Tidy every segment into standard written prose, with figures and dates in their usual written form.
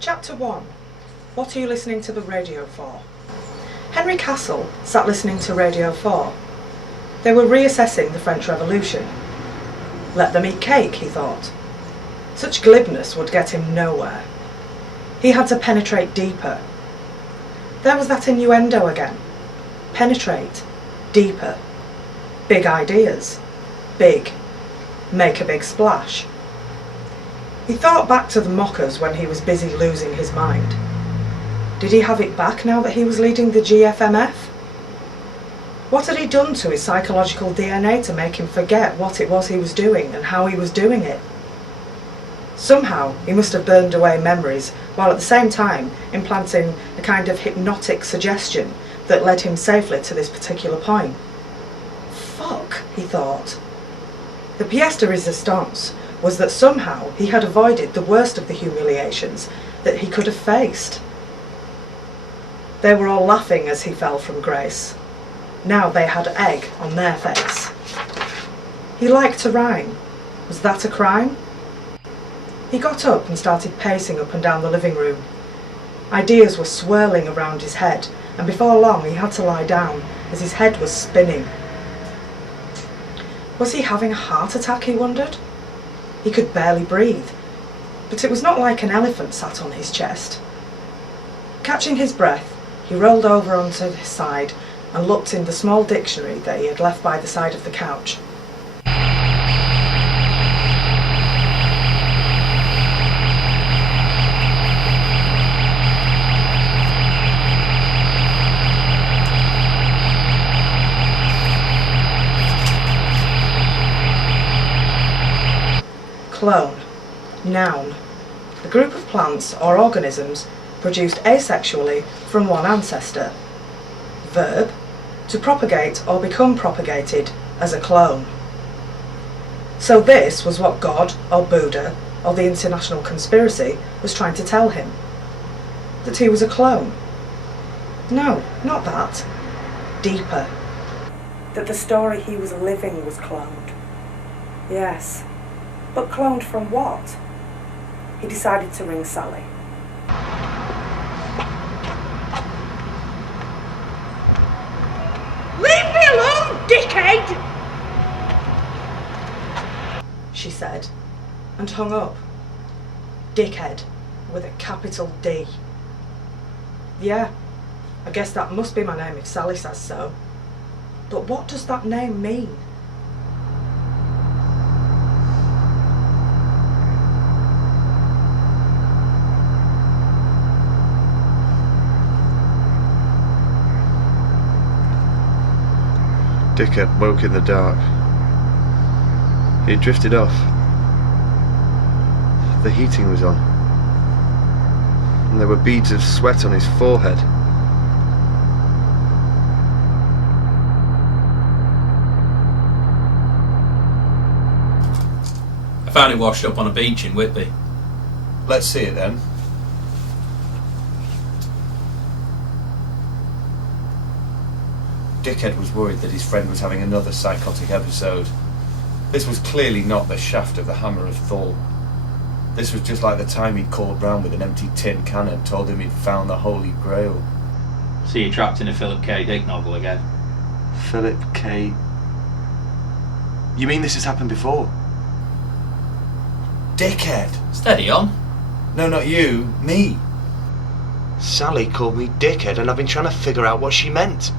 Chapter 1. What are you listening to the radio for? Henry Castle sat listening to Radio 4. They were reassessing the French Revolution. Let them eat cake, he thought. Such glibness would get him nowhere. He had to penetrate deeper. There was that innuendo again. Penetrate. Deeper. Big ideas. Big. Make a big splash. He thought back to the mockers when he was busy losing his mind. Did he have it back now that he was leading the GFMF? What had he done to his psychological DNA to make him forget what it was he was doing and how he was doing it? Somehow he must have burned away memories while at the same time implanting a kind of hypnotic suggestion that led him safely to this particular point. Fuck, he thought. The pièce de résistance was that somehow he had avoided the worst of the humiliations that he could have faced. They were all laughing as he fell from grace. Now they had egg on their face. He liked to rhyme. Was that a crime? He got up and started pacing up and down the living room. Ideas were swirling around his head, and before long he had to lie down as his head was spinning. Was he having a heart attack, he wondered? He could barely breathe, but it was not like an elephant sat on his chest. Catching his breath, he rolled over onto his side and looked in the small dictionary that he had left by the side of the couch. Clone. Noun. A group of plants or organisms produced asexually from one ancestor. Verb. To propagate or become propagated as a clone. So this was what God or Buddha or the international conspiracy was trying to tell him. That he was a clone. No, not that. Deeper. That the story he was living was cloned. Yes. But cloned from what? He decided to ring Sally. Leave me alone, dickhead! She said, and hung up. Dickhead, with a capital D. Yeah, I guess that must be my name if Sally says so. But what does that name mean? Dickhead woke in the dark. He had drifted off. The heating was on, and there were beads of sweat on his forehead. I found it washed up on a beach in Whitby. Let's see it then. Dickhead was worried that his friend was having another psychotic episode. This was clearly not the shaft of the Hammer of Thor. This was just like the time he'd called round with an empty tin can and told him he'd found the Holy Grail. So you're trapped in a Phillip K Dick novel again? Phillip K... You mean this has happened before? Dickhead! Steady on. No, not you. Me. Sally called me Dickhead and I've been trying to figure out what she meant.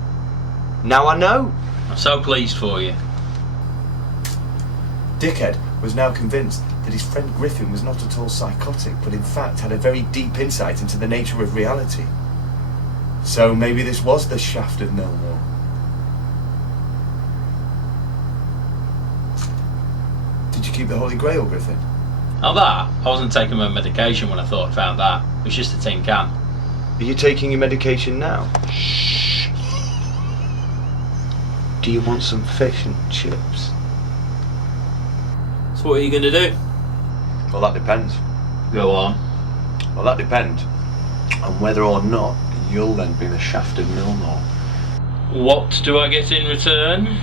Now I know. I'm so pleased for you. Dickhead was now convinced that his friend Griffin was not at all psychotic, but in fact had a very deep insight into the nature of reality. So maybe this was the shaft of Millmore. Did you keep the Holy Grail, Griffin? Oh, that? I wasn't taking my medication when I thought I found that. It was just a tin can. Are you taking your medication now? Shh. Do you want some fish and chips? So what are you going to do? Well, that depends. Go on. Well, that depends on whether or not you'll then be the shaft of Millmore. What do I get in return?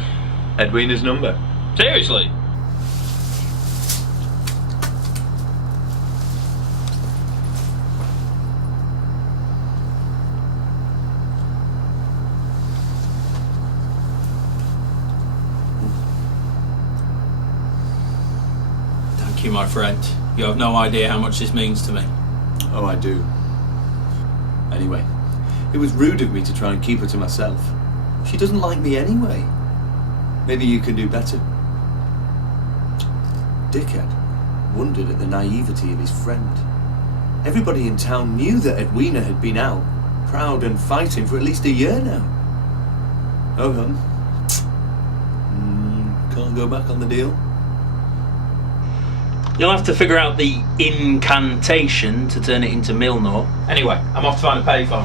Edwina's number. Seriously? my friend. You have no idea how much this means to me. Oh, I do. Anyway, it was rude of me to try and keep her to myself. She doesn't like me anyway. Maybe you can do better. Dickhead wondered at the naivety of his friend. Everybody in town knew that Edwina had been out, proud and fighting for at least a year now. Oh, can't go back on the deal. You'll have to figure out the incantation to turn it into Milnor. Anyway, I'm off to find a payphone.